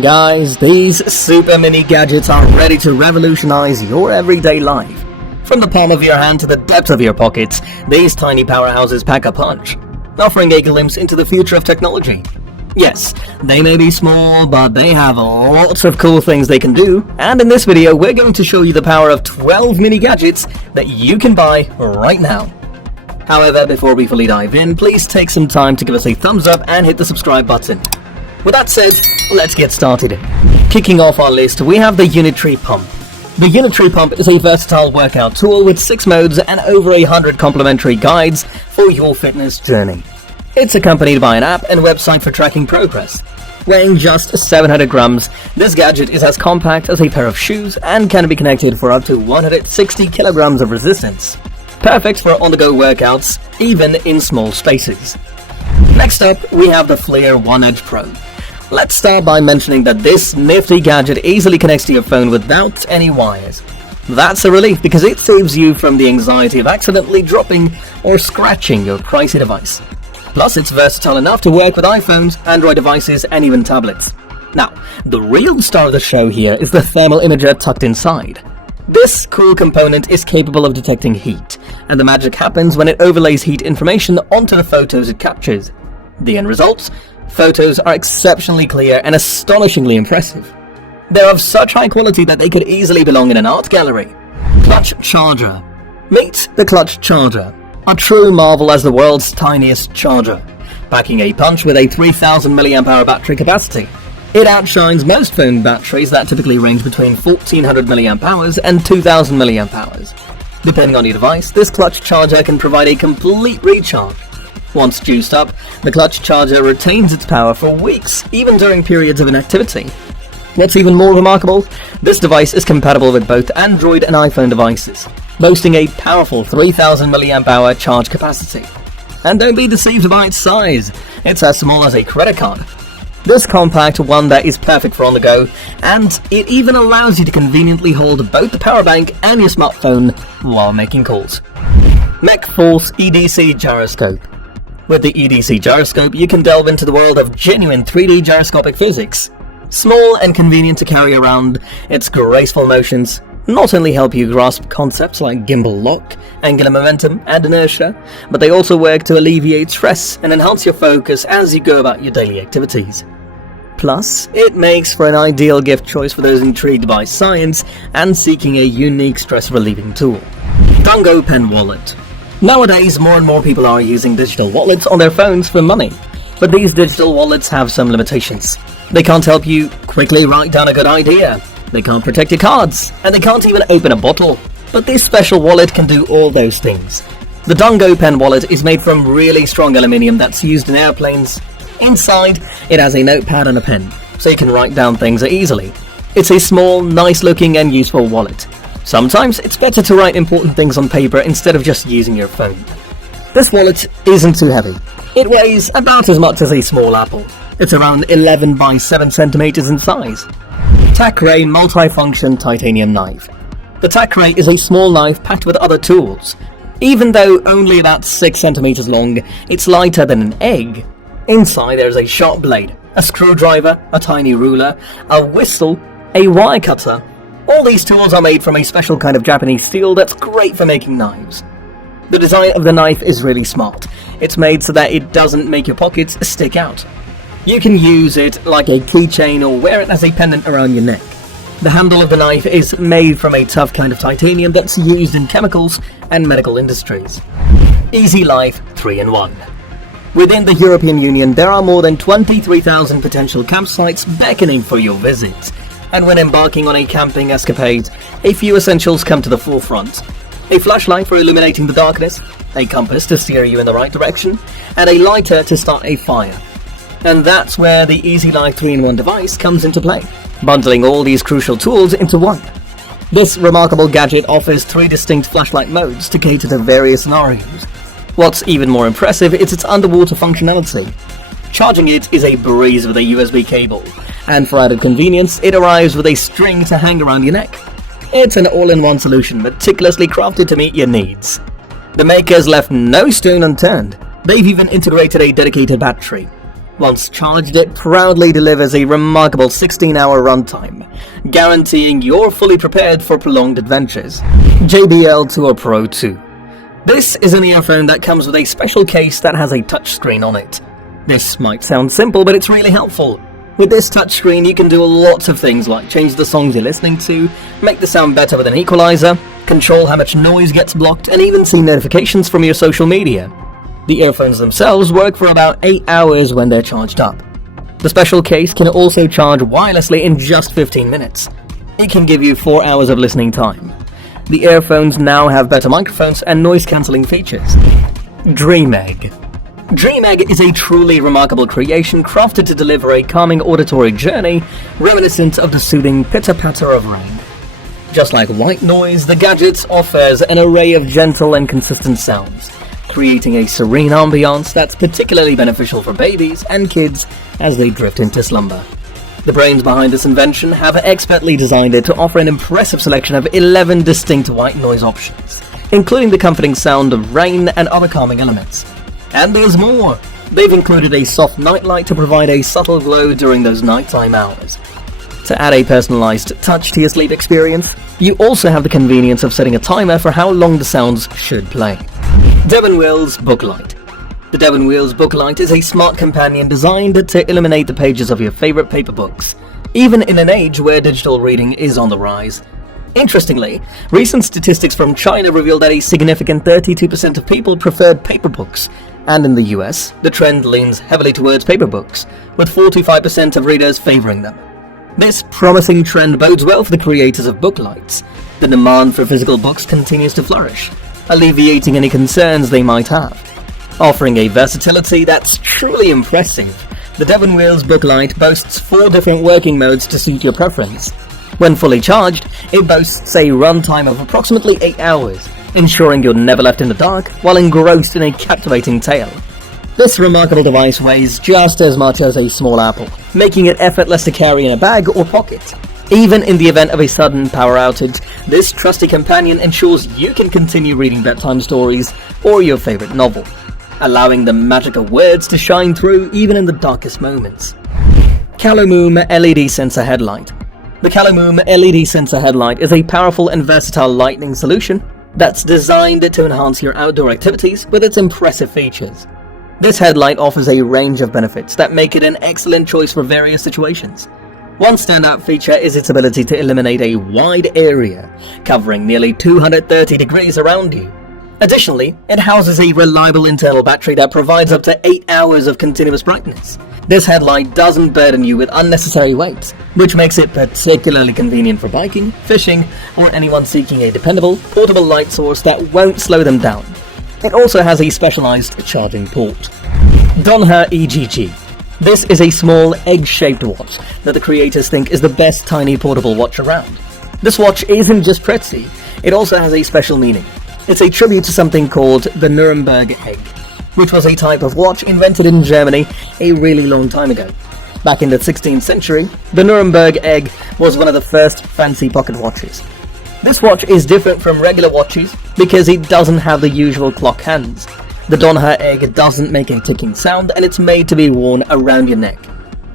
Guys, these Supermini gadgets are ready to revolutionize your everyday life. From the palm of your hand to the depth of your pockets, these tiny powerhouses pack a punch, offering a glimpse into the future of technology. Yes, they may be small, but they have lots of cool things they can do, and in this video we're going to show you the power of 12 mini gadgets that you can buy right now. However, before we fully dive in, please take some time to give us a thumbs up and hit the subscribe button. With that said, let's get started. Kicking off our list, we have the Unitary Pump. The Unitary Pump is a versatile workout tool with 6 modes and over 100 complimentary guides for your fitness journey. It's accompanied by an app and website for tracking progress. Weighing just 700 grams, this gadget is as compact as a pair of shoes and can be connected for up to 160 kilograms of resistance. Perfect for on-the-go workouts, even in small spaces. Next up, we have the FLIR One Edge Pro. Let's start by mentioning that this nifty gadget easily connects to your phone without any wires. That's a relief because it saves you from the anxiety of accidentally dropping or scratching your pricey device. Plus, it's versatile enough to work with iPhones, Android devices, and even tablets. Now, the real star of the show here is the thermal imager tucked inside. This cool component is capable of detecting heat, and the magic happens when it overlays heat information onto the photos it captures. The end results? Photos are exceptionally clear and astonishingly impressive. They're of such high quality that they could easily belong in an art gallery. Clutch Charger. Meet the Clutch Charger, a true marvel as the world's tiniest charger, packing a punch with a 3000 mAh battery capacity. It outshines most phone batteries that typically range between 1400 mAh and 2000 mAh. Depending on your device, this Clutch Charger can provide a complete recharge. Once juiced up, the Clutch Charger retains its power for weeks, even during periods of inactivity. What's even more remarkable, this device is compatible with both Android and iPhone devices, boasting a powerful 3000 mAh charge capacity. And don't be deceived by its size, it's as small as a credit card. This compact one that is perfect for on the go, and it even allows you to conveniently hold both the power bank and your smartphone while making calls. Mech Force EDC Gyroscope. With the EDC gyroscope, you can delve into the world of genuine 3D gyroscopic physics. Small and convenient to carry around, its graceful motions not only help you grasp concepts like gimbal lock, angular momentum, and inertia, but they also work to alleviate stress and enhance your focus as you go about your daily activities. Plus, it makes for an ideal gift choice for those intrigued by science and seeking a unique stress-relieving tool. Dungo Pen Wallet. Nowadays, more and more people are using digital wallets on their phones for money, but these digital wallets have some limitations. They can't help you quickly write down a good idea, they can't protect your cards, and they can't even open a bottle. But this special wallet can do all those things. The Dungo Pen Wallet is made from really strong aluminium that's used in airplanes. Inside, it has a notepad and a pen, so you can write down things easily. It's a small, nice-looking and useful wallet. Sometimes it's better to write important things on paper instead of just using your phone. This wallet isn't too heavy. It weighs about as much as a small apple. It's around 11 by 7 centimeters in size. THelectric Multifunction Titanium Knife. The THelectric is a small knife packed with other tools. Even though only about 6 centimeters long, it's lighter than an egg. Inside there's a sharp blade, a screwdriver, a tiny ruler, a whistle, a wire cutter. All these tools are made from a special kind of Japanese steel that's great for making knives. The design of the knife is really smart. It's made so that it doesn't make your pockets stick out. You can use it like a keychain or wear it as a pendant around your neck. The handle of the knife is made from a tough kind of titanium that's used in chemicals and medical industries. Easy Life 3-in-1. Within the European Union, there are more than 23,000 potential campsites beckoning for your visit. And when embarking on a camping escapade, a few essentials come to the forefront. A flashlight for illuminating the darkness, a compass to steer you in the right direction, and a lighter to start a fire. And that's where the Easy Life 3-in-1 device comes into play, bundling all these crucial tools into one. This remarkable gadget offers 3 distinct flashlight modes to cater to various scenarios. What's even more impressive is its underwater functionality. Charging it is a breeze with a USB cable, and for added convenience, it arrives with a string to hang around your neck. It's an all-in-one solution meticulously crafted to meet your needs. The makers left no stone unturned. They've even integrated a dedicated battery. Once charged, it proudly delivers a remarkable 16-hour runtime, guaranteeing you're fully prepared for prolonged adventures. JBL Tour Pro 2. This is an earphone that comes with a special case that has a touchscreen on it. This might sound simple, but it's really helpful. With this touchscreen, you can do lots of things like change the songs you're listening to, make the sound better with an equalizer, control how much noise gets blocked, and even see notifications from your social media. The earphones themselves work for about 8 hours when they're charged up. The special case can also charge wirelessly in just 15 minutes. It can give you 4 hours of listening time. The earphones now have better microphones and noise-cancelling features. Dream Egg. Dream Egg is a truly remarkable creation crafted to deliver a calming auditory journey reminiscent of the soothing pitter-patter of rain. Just like white noise, the gadget offers an array of gentle and consistent sounds, creating a serene ambiance that's particularly beneficial for babies and kids as they drift into slumber. The brains behind this invention have expertly designed it to offer an impressive selection of 11 distinct white noise options, including the comforting sound of rain and other calming elements. And there's more! They've included a soft nightlight to provide a subtle glow during those nighttime hours. To add a personalized touch to your sleep experience, you also have the convenience of setting a timer for how long the sounds should play. Devon Wills Booklight. The Devon Wills Booklight is a smart companion designed to illuminate the pages of your favorite paper books, even in an age where digital reading is on the rise. Interestingly, recent statistics from China reveal that a significant 32% of people preferred paper books, and in the US, the trend leans heavily towards paper books, with 45% of readers favoring them. This promising trend bodes well for the creators of booklights. The demand for physical books continues to flourish, alleviating any concerns they might have. Offering a versatility that's truly impressive, the Devon Wills Booklight boasts 4 different working modes to suit your preference. When fully charged, it boasts a runtime of approximately 8 hours, ensuring you're never left in the dark while engrossed in a captivating tale. This remarkable device weighs just as much as a small apple, making it effortless to carry in a bag or pocket. Even in the event of a sudden power outage, this trusty companion ensures you can continue reading bedtime stories or your favorite novel, allowing the magic of words to shine through even in the darkest moments. Calomoom LED Sensor Headlight. The Calomoom LED Sensor Headlight is a powerful and versatile lighting solution that's designed to enhance your outdoor activities with its impressive features. This headlight offers a range of benefits that make it an excellent choice for various situations. One standout feature is its ability to illuminate a wide area, covering nearly 230 degrees around you. Additionally, it houses a reliable internal battery that provides up to 8 hours of continuous brightness. This headlight doesn't burden you with unnecessary weight, which makes it particularly convenient for biking, fishing, or anyone seeking a dependable, portable light source that won't slow them down. It also has a specialized charging port. Donha EGG. This is a small, egg-shaped watch that the creators think is the best tiny portable watch around. This watch isn't just pretty, it also has a special meaning. It's a tribute to something called the Nuremberg egg, which was a type of watch invented in Germany a really long time ago. Back in the 16th century, the Nuremberg egg was one of the first fancy pocket watches. This watch is different from regular watches because it doesn't have the usual clock hands. The Donha egg doesn't make a ticking sound and it's made to be worn around your neck.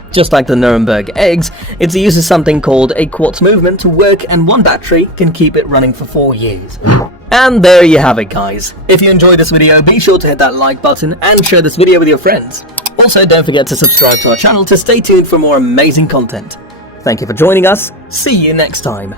Just like the Nuremberg eggs, it uses something called a quartz movement to work, and one battery can keep it running for 4 years. And there you have it, guys. If you enjoyed this video, be sure to hit that like button and share this video with your friends. Also, don't forget to subscribe to our channel to stay tuned for more amazing content. Thank you for joining us. See you next time.